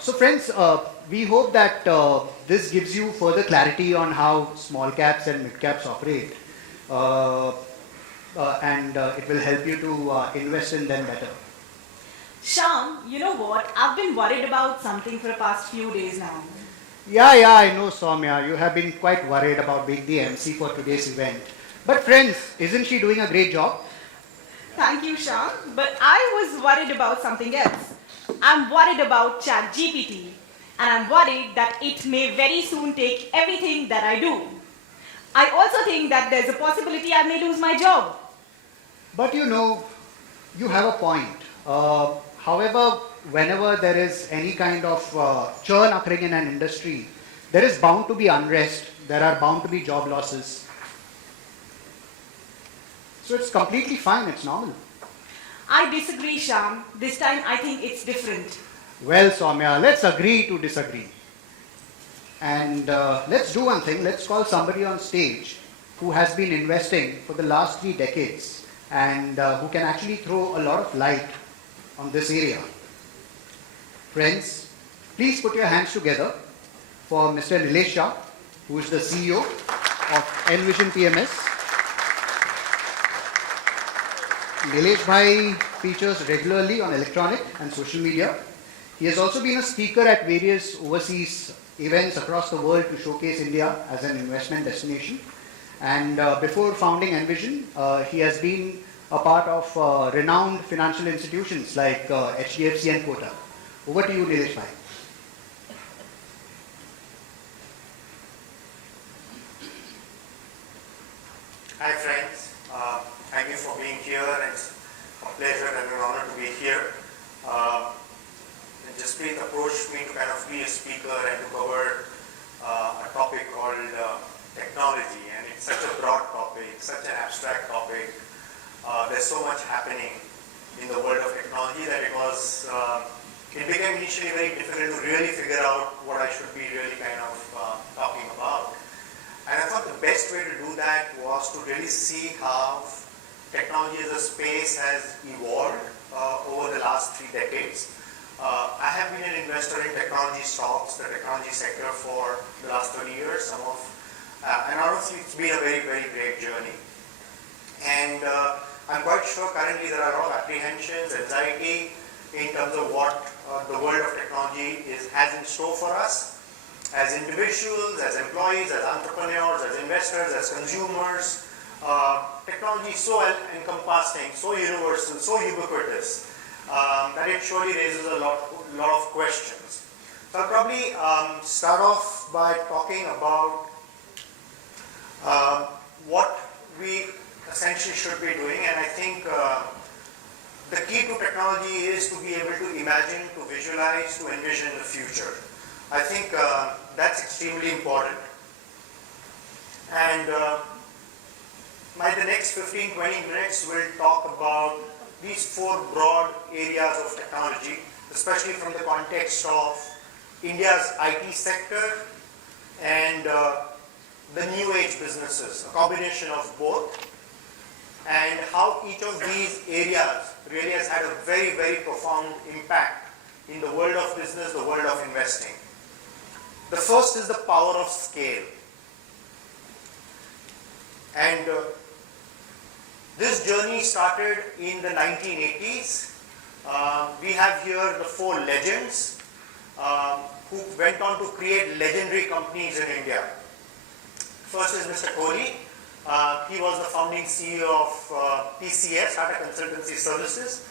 So friends, we hope that this gives you further clarity on how small caps and mid caps operate, uh, and it will help you to invest in them better. Sham, you know what? I've been worried about something for the past few days now. Yeah, I know, Soumya. You have been quite worried about being the MC for today's event. But friends, isn't she doing a great job? Thank you, Sham. But I was worried about something else. I'm worried about ChatGPT, and I'm worried that it may very soon take everything that I do. I also think that there's a possibility I may lose my job. But you know, you have a point. However, whenever there is any kind of churn occurring in an industry, there is bound to be unrest, there are bound to be job losses. So it's completely fine, it's normal. I disagree, Sham. This time I think it's different. Well, Soumya, let's agree to disagree. And let's do one thing, let's call somebody on stage who has been investing for the last 3 decades and who can actually throw a lot of light on this area. Friends, please put your hands together for Mr. Nilesh Shah, who is the CEO of Envision PMS. Nilesh Bhai features regularly on electronic and social media. He has also been a speaker at various overseas events across the world to showcase India as an investment destination. And before founding Envision, he has been a part of renowned financial institutions like HDFC and Kotak. Over to you, Nilesh Bhai. Hi friends, thank you for being here. It's a pleasure and an honor to be here. Jasprit approached me to kind of be a speaker and to cover a topic called technology, and it's such a broad topic, such an abstract topic. There's so much happening in the world of technology that it became initially very difficult to really figure out what I should be really kind of talking about. And I thought the best way to do that was to really see how technology as a space has evolved over the last 3 decades. I have been an investor in technology stocks, the technology sector for the last 30 years. And honestly, it's been a very, very great journey. And I'm quite sure currently there are a lot of apprehensions, anxiety in terms of what the world of technology has in store for us as individuals, as employees, as entrepreneurs, as investors, as consumers. Technology is so encompassing, so universal, so ubiquitous that it surely raises a lot of questions. So I'll probably start off by talking about what we essentially should be doing, and I think the key to technology is to be able to imagine, to visualize, to envision the future. I think that's extremely important. And the next 15-20 minutes we'll talk about these 4 broad areas of technology, especially from the context of India's IT sector and the new age businesses, a combination of both, and how each of these areas really has had a very, very profound impact in the world of business, the world of investing. The first is the power of scale. And this journey started in the 1980s. We have here the 4 legends who went on to create legendary companies in India. First is Mr. Kohli. He was the founding CEO of TCS, Tata Consultancy Services.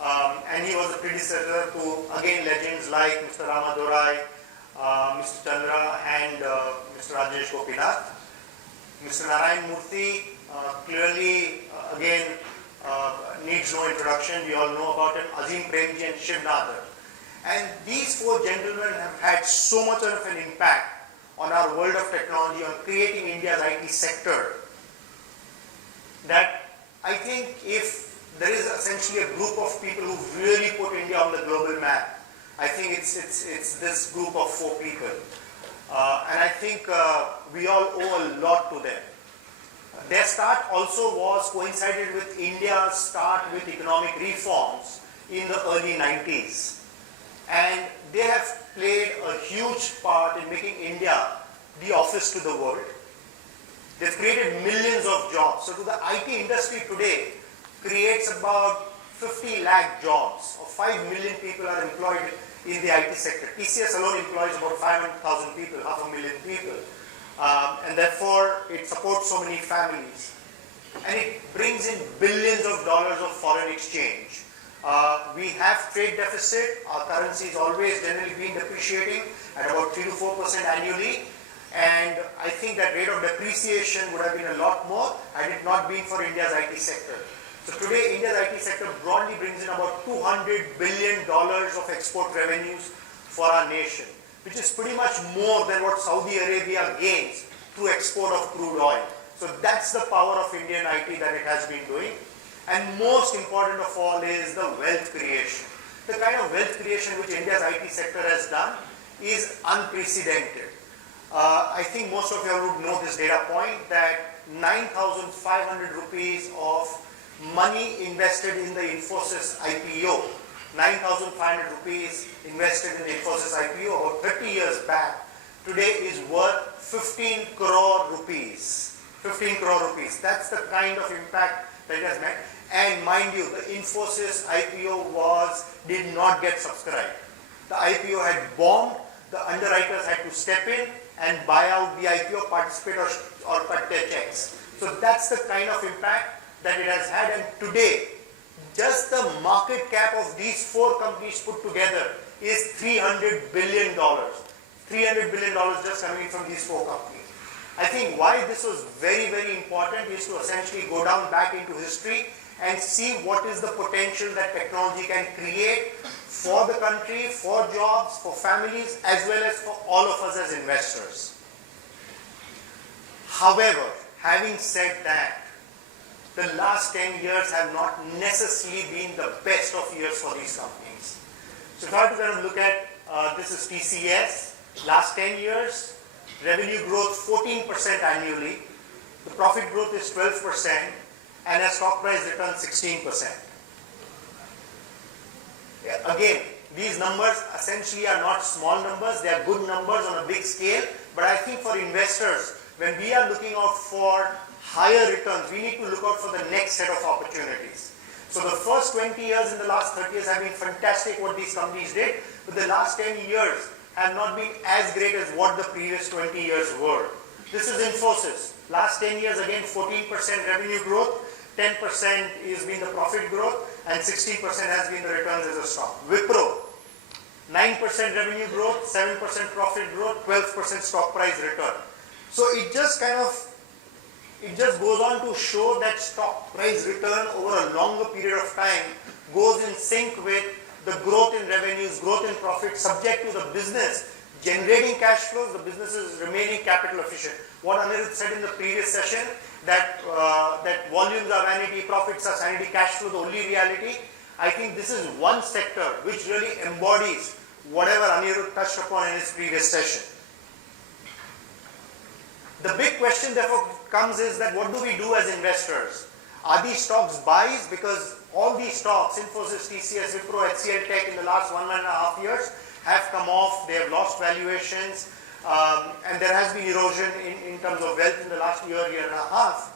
And he was the predecessor to, again, legends like Mr. Ramadorai, Mr. Chandra, and Mr. Rajesh Gopinath. Mr. Narayan Murthy, clearly, again, needs no introduction. We all know about him, Azim Premji and Shiv Nadar. And these 4 gentlemen have had so much of an impact on our world of technology, on creating India's IT sector, that I think if there is essentially a group of people who really put India on the global map, I think it's this group of 4 people. And I think we all owe a lot to them. Their start also coincided with India's start with economic reforms in the early 90s. and they have played a huge part in making India the office to the world. They've created millions of jobs. So to the IT industry today creates about 50 lakh jobs, or 5 million people are employed in the IT sector. TCS alone employs about 500,000 people, 500,000 people. And therefore it supports so many families. And it brings in billions of dollars of foreign exchange. We have trade deficit. Our currency has always generally been depreciating at about 3 to 4% annually. And I think that rate of depreciation would have been a lot more had it not been for India's IT sector. So today, India's IT sector broadly brings in about $200 billion of export revenues for our nation, which is pretty much more than what Saudi Arabia gains through export of crude oil. So that's the power of Indian IT that it has been doing. And most important of all is the wealth creation. The kind of wealth creation which India's IT sector has done is unprecedented. I think most of you would know this data point that 9,500 rupees of money invested in the Infosys IPO, 9,500 rupees invested in the Infosys IPO about 30 years back, today is worth 15 crore rupees. 15 crore rupees. That's the kind of impact that it has made. And mind you, the Infosys IPO did not get subscribed. The IPO had bombed, the underwriters had to step in and buy out the IPO, participate or cut their checks. So that's the kind of impact that it has had. And today, just the market cap of these 4 companies put together is $300 billion. $300 billion just coming from these 4 companies. I think why this was very, very important is to essentially go down back into history and see what is the potential that technology can create for the country, for jobs, for families, as well as for all of us as investors. However, having said that, the last 10 years have not necessarily been the best of years for these companies. So if I have to kind of look at, this is TCS, last 10 years, revenue growth 14% annually, the profit growth is 12%, and a stock price return 16%. Again, these numbers essentially are not small numbers, they are good numbers on a big scale, but I think for investors, when we are looking out for higher returns, we need to look out for the next set of opportunities. So the first 20 years and the last 30 years have been fantastic what these companies did, but the last 10 years have not been as great as what the previous 20 years were. This is Infosys. Last 10 years again 14% revenue growth, 10% has been the profit growth, and 16% has been the returns as a stock. Wipro, 9% revenue growth, 7% profit growth, 12% stock price return. So it just goes on to show that stock price return over a longer period of time goes in sync with the growth in revenues, growth in profit, subject to the business generating cash flows, the business is remaining capital efficient. What Anirudh said in the previous session, that volumes are vanity, profits are sanity, cash flow the only reality. I think this is one sector which really embodies whatever Anirudh touched upon in his previous session. The big question therefore comes is that what do we do as investors? Are these stocks buys? Because all these stocks, Infosys, TCS, Wipro, HCL Tech in the last 1.5 years have come off, they have lost valuations, and there has been erosion in terms of wealth in the last year and a half.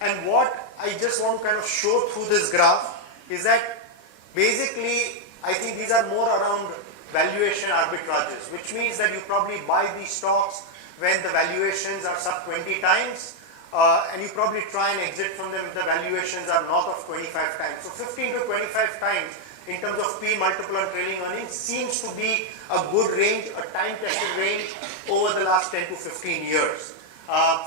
And what I just want to kind of show through this graph is that basically I think these are more around valuation arbitrages, which means that you probably buy these stocks when the valuations are sub 20 times, and you probably try and exit from them if the valuations are north of 25 times. So 15 to 25 times in terms of P multiple on trailing earnings seems to be a good range, a time-tested range over the last 10 to 15 years.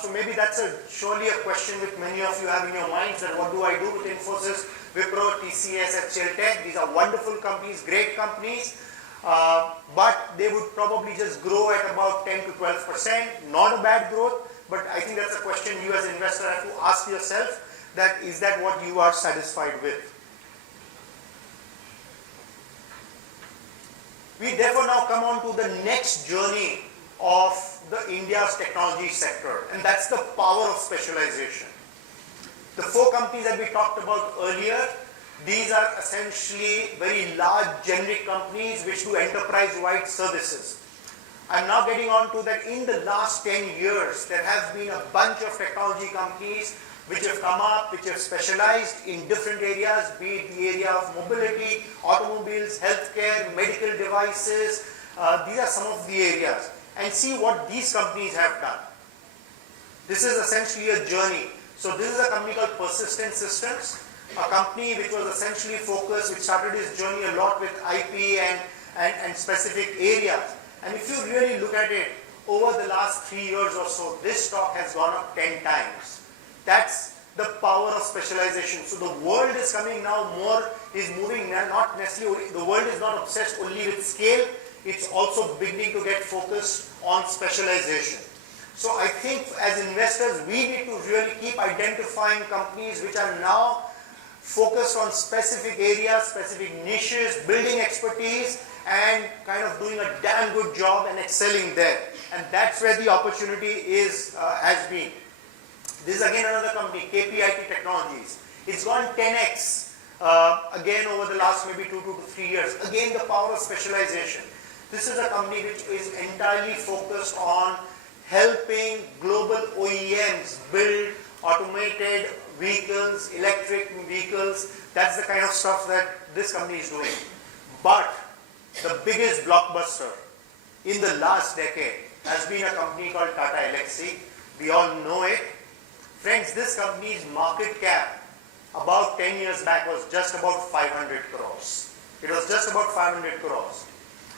So maybe that's surely a question which many of you have in your minds, that what do I do with Infosys, Wipro, TCS, HCL Tech? These are wonderful companies, great companies, but they would probably just grow at about 10 to 12%, not a bad growth, but I think that's a question you as an investor have to ask yourself, that is that what you are satisfied with? We therefore now come on to the next journey of the India's technology sector, and that's the power of specialization. The 4 companies that we talked about earlier These are essentially very large generic companies which do enterprise-wide services. I'm now getting on to that in the last 10 years, there have been a bunch of technology companies which have come up, which have specialized in different areas, be it the area of mobility, automobiles, healthcare, medical devices. These are some of the areas. And see what these companies have done. This is essentially a journey. So this is a company called Persistent Systems, a company which was essentially focused, which started its journey a lot with IP and specific areas. And if you really look at it, over the last 3 years or so, this stock has gone up 10 times. That's the power of specialization. So the world is coming now more, is moving, not necessarily, the world is not obsessed only with scale, it's also beginning to get focused on specialization. So I think as investors, we need to really keep identifying companies which are now focused on specific areas, specific niches, building expertise, and kind of doing a damn good job and excelling there. And that's where the opportunity is, has been. This is again another company, KPIT Technologies. It's gone 10x again over the last maybe 2 to 3 years. Again, the power of specialization. This is a company which is entirely focused on helping global OEMs build automated vehicles, electric vehicles. That's the kind of stuff that this company is doing. But the biggest blockbuster in the last decade has been a company called Tata Elxsi. We all know it. Friends, this company's market cap about 10 years back was just about 500 crores. It was just about 500 crores.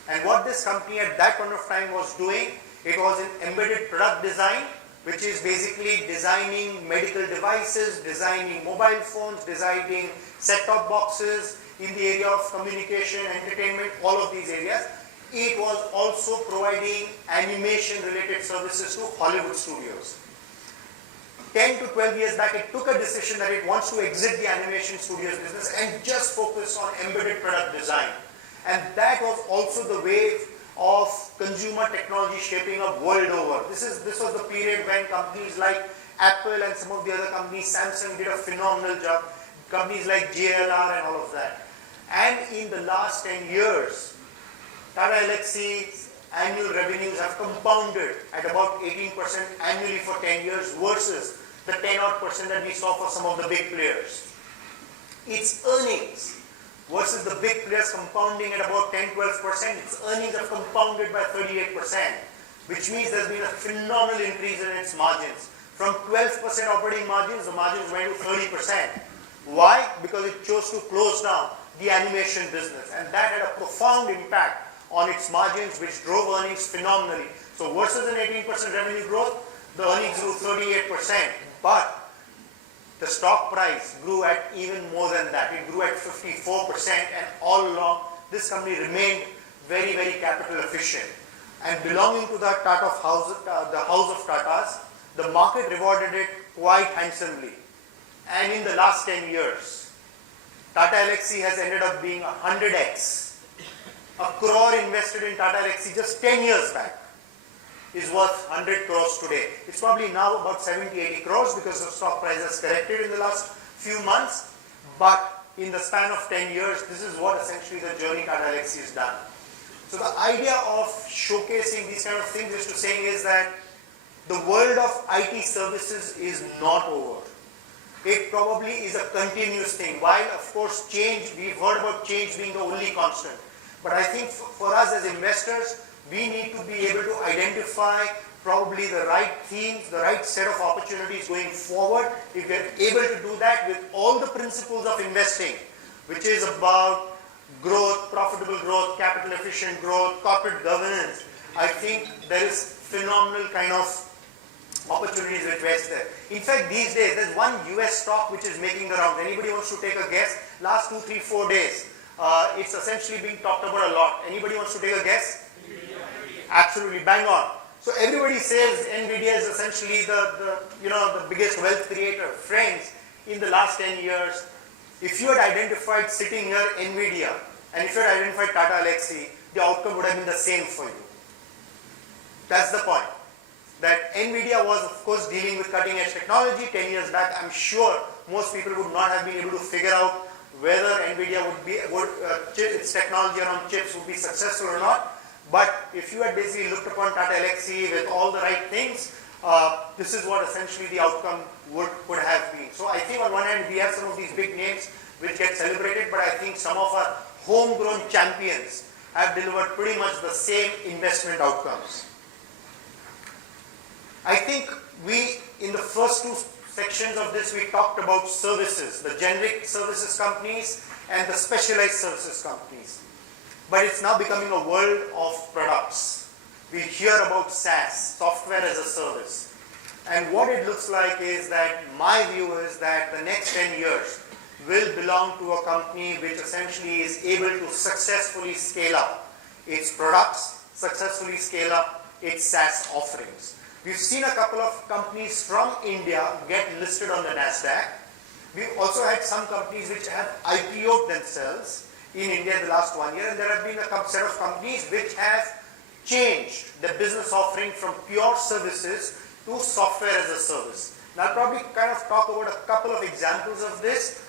And what this company at that point of time was doing, it was in embedded product design, which is basically designing medical devices, designing mobile phones, designing set-top boxes in the area of communication, entertainment, all of these areas. It was also providing animation-related services to Hollywood studios. 10 to 12 years back, it took a decision that it wants to exit the animation studios business and just focus on embedded product design. And that was also the wave of consumer technology shaping up world over. This was the period when companies like Apple and some of the other companies, Samsung, did a phenomenal job. Companies like JLR and all of that. And in the last 10 years, Tata Elxsi's annual revenues have compounded at about 18% annually for 10 years versus the 10-odd% that we saw for some of the big players. Its earnings versus the big players compounding at about 10-12%, its earnings have compounded by 38%, which means there's been a phenomenal increase in its margins. From 12% operating margins, the margins went to 30%. Why? Because it chose to close down the animation business, and that had a profound impact on its margins, which drove earnings phenomenally. So versus an 18% revenue growth, the earnings grew 38%, but the stock price grew at even more than that. It grew at 54%, and all along, this company remained very, very capital efficient. And belonging to the Tata house, the house of Tatas, the market rewarded it quite handsomely. And in the last 10 years, Tata Elxsi has ended up being 100x. A crore invested in Tata Elxsi just 10 years back is worth 100 crores today. It's probably now about 70-80 crores because the stock price has corrected in the last few months. But in the span of 10 years, this is what essentially the journey Tata Elxsi has done. So the idea of showcasing these kind of things is to say is that the world of IT services is not over. It probably is a continuous thing. While of course change, we've heard about change being the only constant. But I think for us as investors, we need to be able to identify probably the right themes, the right set of opportunities going forward. If we're able to do that with all the principles of investing, which is about growth, profitable growth, capital efficient growth, corporate governance, I think there is phenomenal kind of opportunities which invest there. In fact, these days, there's one US stock which is making the rounds. Anybody wants to take a guess? Last 2, 3, 4 days, it's essentially being talked about a lot. Anybody wants to take a guess? Absolutely, bang on. So everybody says Nvidia is essentially the biggest wealth creator. Friends, in the last 10 years, if you had identified sitting here Nvidia, and if you had identified Tata Elxsi, the outcome would have been the same for you. That's the point. That Nvidia was, of course, dealing with cutting edge technology 10 years back. I'm sure most people would not have been able to figure out whether NVIDIA its technology around chips would be successful or not. But if you had basically looked upon Tata Elxsi with all the right things, this is what essentially the outcome would have been. So I think on one hand we have some of these big names which get celebrated, but I think some of our homegrown champions have delivered pretty much the same investment outcomes. I think in the first two sections of this, we talked about services, the generic services companies and the specialized services companies. But it's now becoming a world of products. We hear about SaaS, software as a service. And what it looks like is that my view is that the next 10 years will belong to a company which essentially is able to successfully scale up its products, successfully scale up its SaaS offerings. We've seen a couple of companies from India get listed on the NASDAQ. We've also had some companies which have IPO'd themselves in India in the last 1 year, and there have been a set of companies which have changed their business offering from pure services to software as a service. Now I'll probably kind of talk about a couple of examples of this.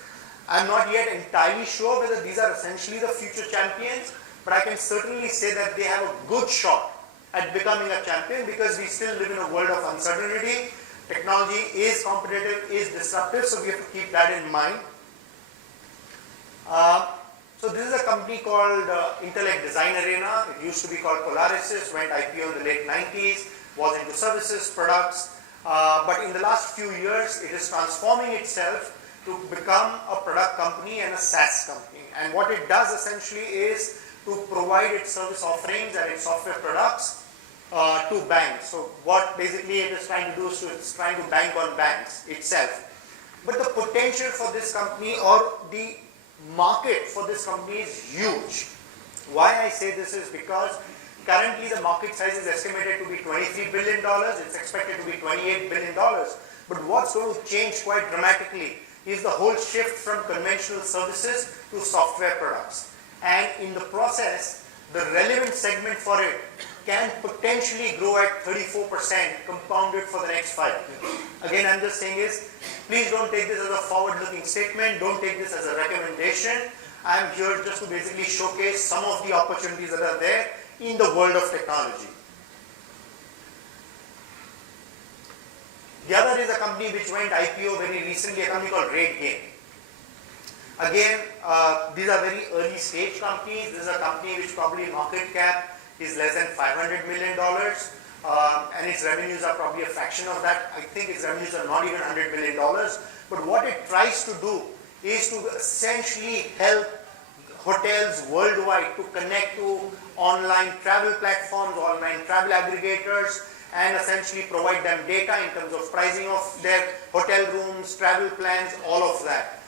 I'm not yet entirely sure whether these are essentially the future champions, but I can certainly say that they have a good shot at becoming a champion because we still live in a world of uncertainty. Technology is competitive, is disruptive, so we have to keep that in mind. So this is a company called Intellect Design Arena. It used to be called Polarisys, went IPO in the late 90s, was into services, products, but in the last few years it is transforming itself to become a product company and a SaaS company. And what it does essentially is to provide its service offerings and its software products to banks. So what basically it is trying to do is it's trying to bank on banks itself. But the potential for this company or the market for this company is huge. Why I say this is because currently the market size is estimated to be $23 billion. It's expected to be $28 billion. But what's going to change quite dramatically is the whole shift from conventional services to software products. And in the process, the relevant segment for it can potentially grow at 34% compounded for the next 5 years. Again, I'm just saying is, please don't take this as a forward-looking statement, don't take this as a recommendation. I'm here just to basically showcase some of the opportunities that are there in the world of technology. The other is a company which went IPO very recently, a company called RateGain. Again, these are very early stage companies. This is a company which probably market cap is less than $500 million, and its revenues are probably a fraction of that. I think its revenues are not even $100 million. But what it tries to do is to essentially help hotels worldwide to connect to online travel platforms, online travel aggregators, and essentially provide them data in terms of pricing of their hotel rooms, travel plans, all of that.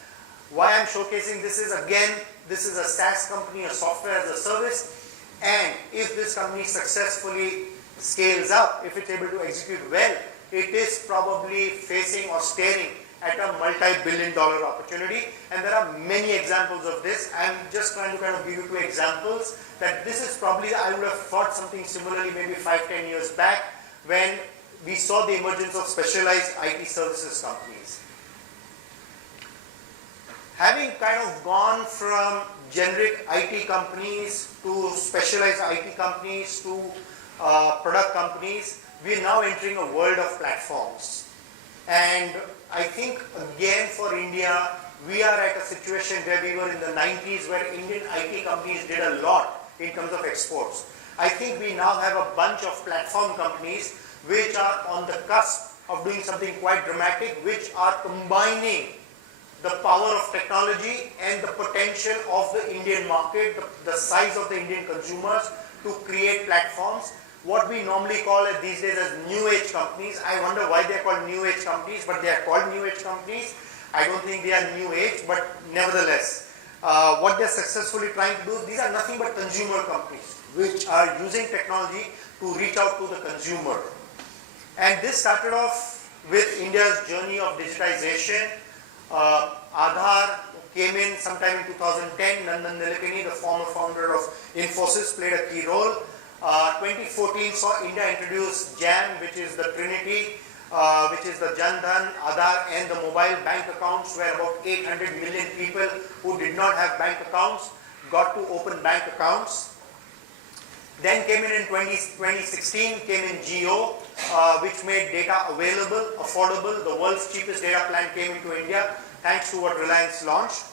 Why I'm showcasing this is, again, this is a SaaS company, a software as a service, and if this company successfully scales up, if it's able to execute well, it is probably facing or staring at a multi-billion-dollar opportunity, and there are many examples of this. I'm just trying to kind of give you 2 examples that this is probably, I would have thought something similarly maybe 5-10 years back when we saw the emergence of specialized IT services companies. Having kind of gone from generic IT companies to specialized IT companies to product companies, we are now entering a world of platforms. And I think again for India, we are at a situation where we were in the 90s where Indian IT companies did a lot in terms of exports. I think we now have a bunch of platform companies which are on the cusp of doing something quite dramatic, which are combining the power of technology and the potential of the Indian market, the size of the Indian consumers to create platforms. What we normally call these days as new age companies. I wonder why they are called new age companies, but they are called new age companies. I don't think they are new age, but nevertheless, what they're successfully trying to do, these are nothing but consumer companies, which are using technology to reach out to the consumer. And this started off with India's journey of digitization. Aadhaar came in sometime in 2010. Nandan Nilekani, the former founder of Infosys, played a key role. 2014 saw India introduce JAM, which is the Trinity, which is the Jan Dhan, Aadhaar and the mobile bank accounts, where about 800 million people who did did not have bank accounts, got to open bank accounts. Then came in 2016, came in Jio, which made data available, affordable. The world's cheapest data plan came into India, thanks to what Reliance launched.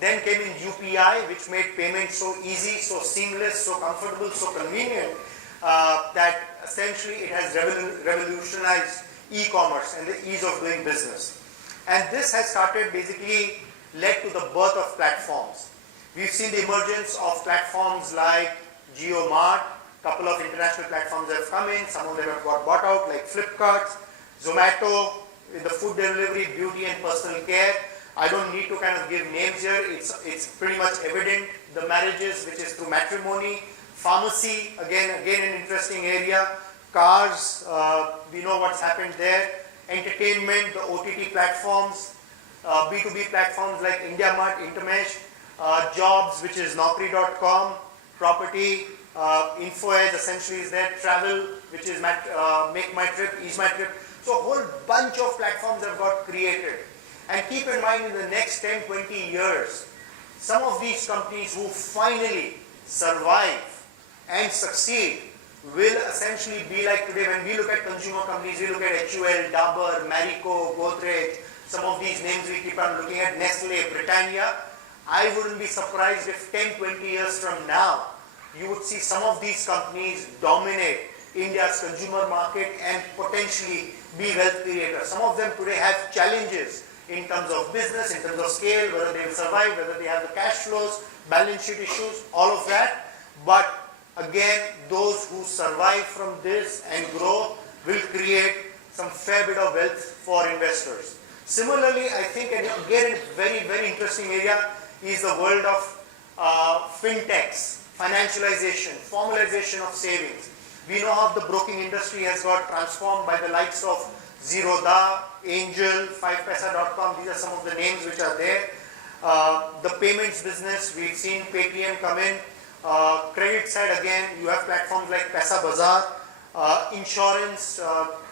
Then came in UPI, which made payments so easy, so seamless, so comfortable, so convenient, that essentially it has revolutionized e-commerce and the ease of doing business. And this has started, basically led to the birth of platforms. We've seen the emergence of platforms like JioMart. A couple of international platforms have come in. Some of them have got bought out, like Flipkart, Zomato, in the food delivery, beauty and personal care. I don't need to kind of give names here. It's pretty much evident. The marriages, which is through matrimony. Pharmacy, again an interesting area. Cars, we know what's happened there. Entertainment, the OTT platforms, B2B platforms like IndiaMart, Intermesh, jobs, which is Naukri.com, property, InfoEdge essentially is there, travel, which is Make My Trip, Ease My Trip. So a whole bunch of platforms have got created. And keep in mind, in the next 10, 20 years, some of these companies who finally survive and succeed will essentially be like today. When we look at consumer companies, we look at HUL, Dabur, Marico, Godrej, some of these names we keep on looking at, Nestle, Britannia. I wouldn't be surprised if 10, 20 years from now, you would see some of these companies dominate India's consumer market and potentially be wealth creators. Some of them today have challenges in terms of business, in terms of scale, whether they will survive, whether they have the cash flows, balance sheet issues, all of that. But again, those who survive from this and grow will create some fair bit of wealth for investors. Similarly, I think, and again, a very, very interesting area is the world of fintechs, financialization, formalization of savings. We know how the broking industry has got transformed by the likes of Zerodha, Angel, 5paisa.com. These are some of the names which are there. The payments business, we've seen Paytm come in. Credit side, again, you have platforms like Paisa Bazaar. Insurance,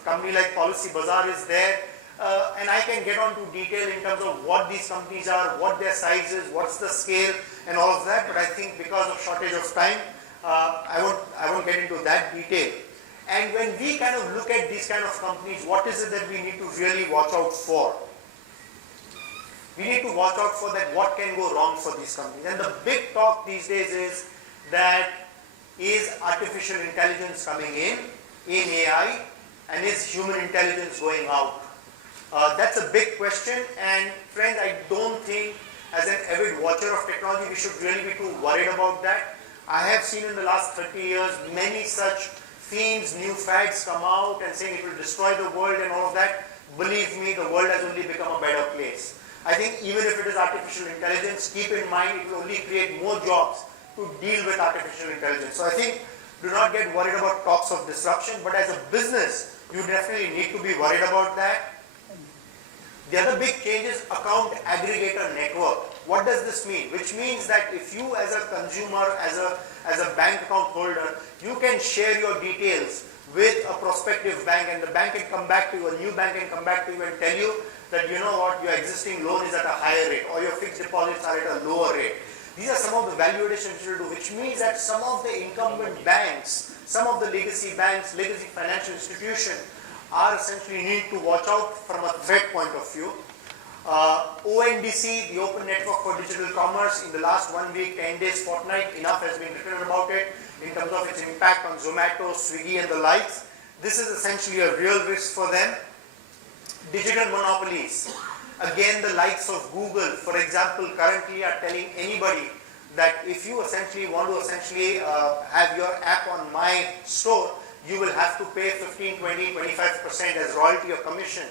company like Policy Bazaar is there. And I can get on to detail in terms of what these companies are, what their size is, what's the scale, and all of that. But I think because of shortage of time, I won't get into that detail. And when we kind of look at these kind of companies, what is it that we need to really watch out for? We need to watch out for that, what can go wrong for these companies. And the big talk these days is that is artificial intelligence coming in AI, and is human intelligence going out? That's a big question, and friends, I don't think as an avid watcher of technology, we should really be too worried about that. I have seen in the last 30 years many such themes, new fads come out and saying it will destroy the world and all of that. Believe me, the world has only become a better place. I think even if it is artificial intelligence, keep in mind it will only create more jobs to deal with artificial intelligence. So I think do not get worried about talks of disruption, but as a business, you definitely need to be worried about that. The other big change is account aggregator network. What does this mean? Which means that if you as a consumer, as a bank account holder, you can share your details with a prospective bank, and the bank can come back to you, a new bank can come back to you and tell you that, you know what, your existing loan is at a higher rate or your fixed deposits are at a lower rate. These are some of the value additions you will do, which means that some of the incumbent banks, some of the legacy banks, legacy financial institutions are essentially need to watch out from a threat point of view. ONDC, the Open Network for Digital Commerce, in the last 1 week, 10 days, fortnight, enough has been written about it in terms of its impact on Zomato, Swiggy and the likes. This is essentially a real risk for them. Digital monopolies. Again, the likes of Google, for example, currently are telling anybody that if you essentially want to have your app on my store, you will have to pay 15, 20, 25% as royalty or commission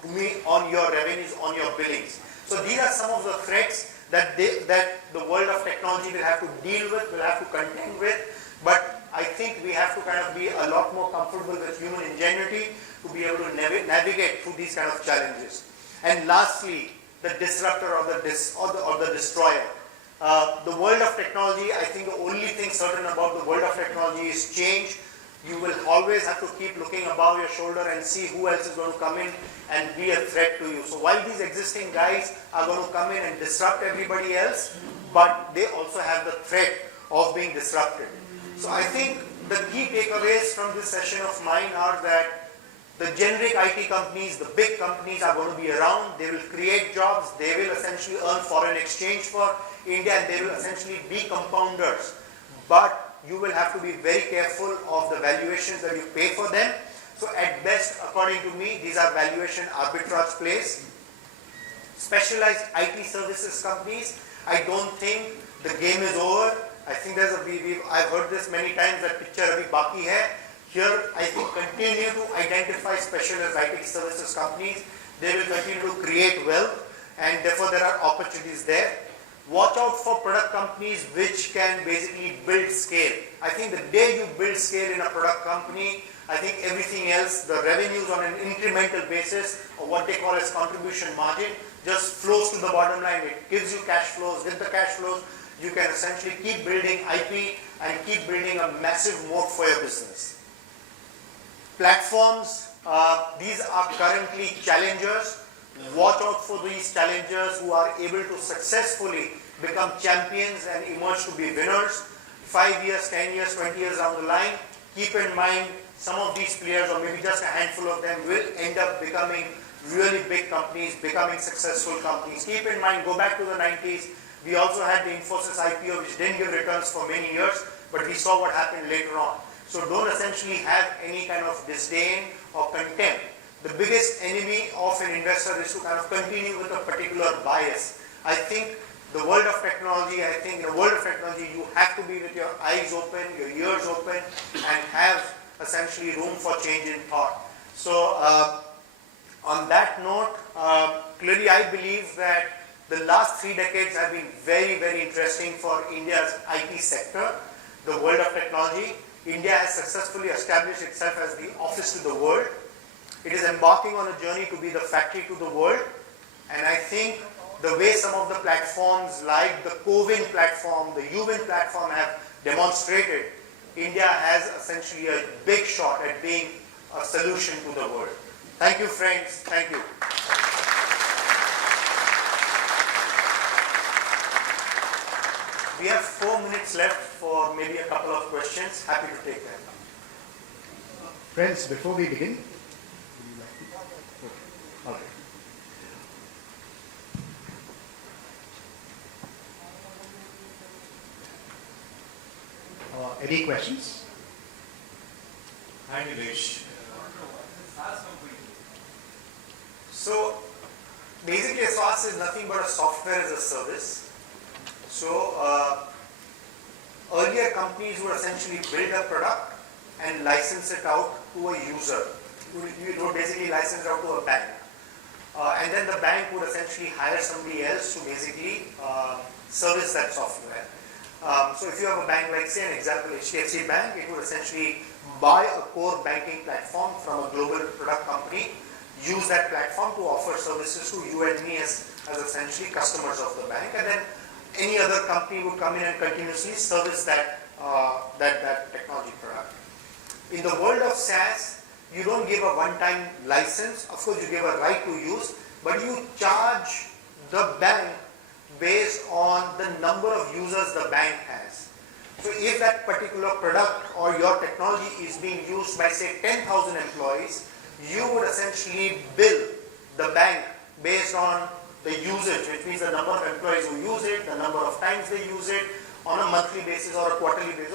to me on your revenues, on your billings. So these are some of the threats that the world of technology will have to deal with, will have to contend with. But I think we have to kind of be a lot more comfortable with human ingenuity to be able to navigate through these kind of challenges. And lastly, the disruptor or the destroyer. The world of technology, I think the only thing certain about the world of technology is change. You will always have to keep looking above your shoulder and see who else is going to come in and be a threat to you. So while these existing guys are going to come in and disrupt everybody else, but they also have the threat of being disrupted. So I think the key takeaways from this session of mine are that the generic IT companies, the big companies are going to be around. They will create jobs. They will essentially earn foreign exchange for India, and they will essentially be compounders. But you will have to be very careful of the valuations that you pay for them. So at best, according to me, these are valuation arbitrage plays. Specialized IT services companies, I don't think the game is over. I think I've heard this many times, that picture abhi baki hai. Here, I think continue to identify specialized IT services companies. They will continue to create wealth, and therefore there are opportunities there. Watch out for product companies which can basically build scale. I think the day you build scale in a product company, I think everything else, the revenues on an incremental basis, or what they call as contribution margin, just flows to the bottom line. It gives you cash flows. With the cash flows, you can essentially keep building IP and keep building a massive moat for your business. Platforms, these are currently challengers. Watch out for these challengers who are able to successfully become champions and emerge to be winners. 5 years, 10 years, 20 years down the line, keep in mind some of these players, or maybe just a handful of them, will end up becoming really big companies, becoming successful companies. Keep in mind, go back to the 90s, we also had the Infosys IPO, which didn't give returns for many years, but we saw what happened later on. So don't essentially have any kind of disdain or contempt. The biggest enemy of an investor is to kind of continue with a particular bias. I think the world of technology, in the world of technology, you have to be with your eyes open, your ears open, and have essentially room for change in thought. So on that note, clearly I believe that the last 3 decades have been very, very interesting for India's IT sector, the world of technology. India has successfully established itself as the office to the world. It is embarking on a journey to be the factory to the world. And I think the way some of the platforms like the CoWIN platform, the UWIN platform have demonstrated, India has essentially a big shot at being a solution to the world. Thank you, friends. Thank you. We have 4 minutes left for maybe a couple of questions. Happy to take them. Friends, before we begin, all right. Any questions? Hi, Nilesh. So, basically, SaaS is nothing but a software as a service. So, earlier companies would essentially build a product and license it out to a user. You would basically license it out to a bank. And then the bank would essentially hire somebody else to basically service that software. So if you have a bank like, say, an example, HDFC Bank, it would essentially buy a core banking platform from a global product company, use that platform to offer services to you and me as essentially customers of the bank, and then any other company would come in and continuously service that technology product. In the world of SaaS, you don't give a one-time license. Of course, you give a right to use, but you charge the bank based on the number of users the bank has. So if that particular product or your technology is being used by, say, 10,000 employees, you would essentially bill the bank based on the usage, which means the number of employees who use it, the number of times they use it, on a monthly basis or a quarterly basis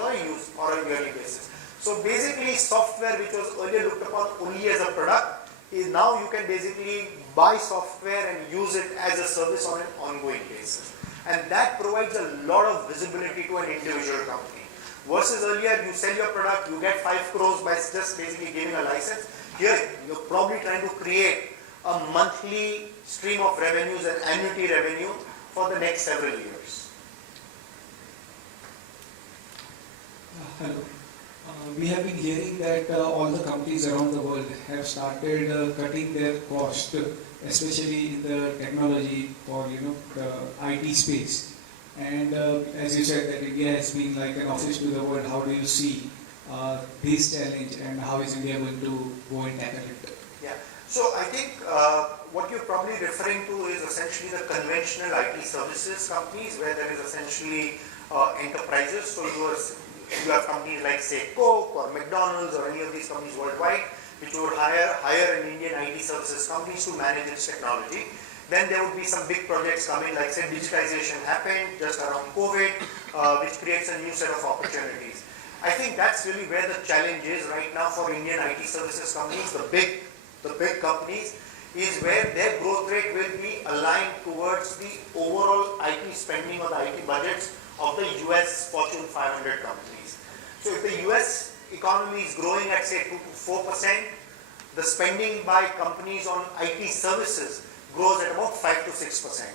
or a yearly basis. So basically, software which was earlier looked upon only as a product, is now you can basically buy software and use it as a service on an ongoing basis. And that provides a lot of visibility to an individual company. Versus earlier, you sell your product, you get 5 crores by just basically giving a license. Here, you're probably trying to create a monthly stream of revenues and annuity revenue for the next several years. Hello. We have been hearing that all the companies around the world have started cutting their cost, especially in the technology or the IT space. And as you said, that India has been like an office to the world. How do you see this challenge, and how is India going to go and tackle it? Yeah. So I think what you're probably referring to is essentially the conventional IT services companies where there is essentially enterprises. So you have companies like say Coke or McDonald's or any of these companies worldwide which would hire an Indian IT services companies to manage its technology. Then there would be some big projects coming, like say digitization happened just around COVID, which creates a new set of opportunities. I think that's really where the challenge is right now for Indian IT services companies, the big companies, is where their growth rate will be aligned towards the overall IT spending or the IT budgets of the US Fortune 500 companies. So if the US economy is growing at say 2 to 4%, the spending by companies on IT services grows at about 5 to 6%.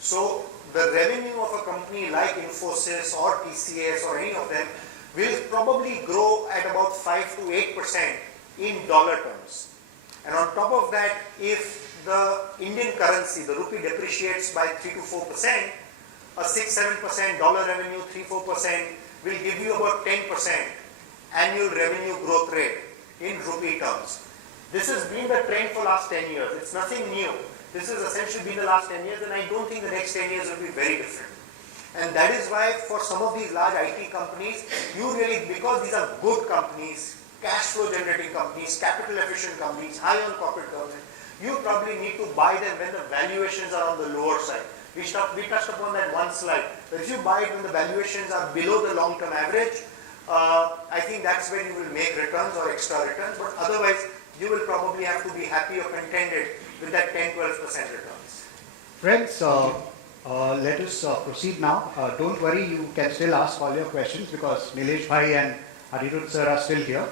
So the revenue of a company like Infosys or TCS or any of them will probably grow at about 5 to 8% in dollar terms. And on top of that, if the Indian currency, the rupee, depreciates by 3 to 4%, a 6-7% dollar revenue, 3-4% will give you about 10% annual revenue growth rate in rupee terms. This has been the trend for last 10 years. It's nothing new. This has essentially been the last 10 years, and I don't think the next 10 years will be very different. And that is why for some of these large IT companies, you really, because these are good companies, cash flow generating companies, capital efficient companies, high on corporate governance, you probably need to buy them when the valuations are on the lower side. We touched upon that one slide. But if you buy it when the valuations are below the long-term average, I think that's when you will make returns or extra returns. But otherwise, you will probably have to be happy or contented with that 10-12% returns. Friends, let us proceed now. Don't worry, you can still ask all your questions because Nilesh Bhai and Anirudh sir are still here.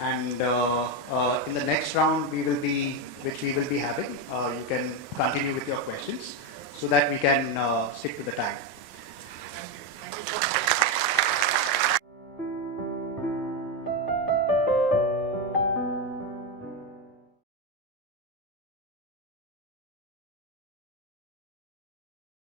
And in the next round, which we will be having, you can continue with your questions so that we can stick to the time.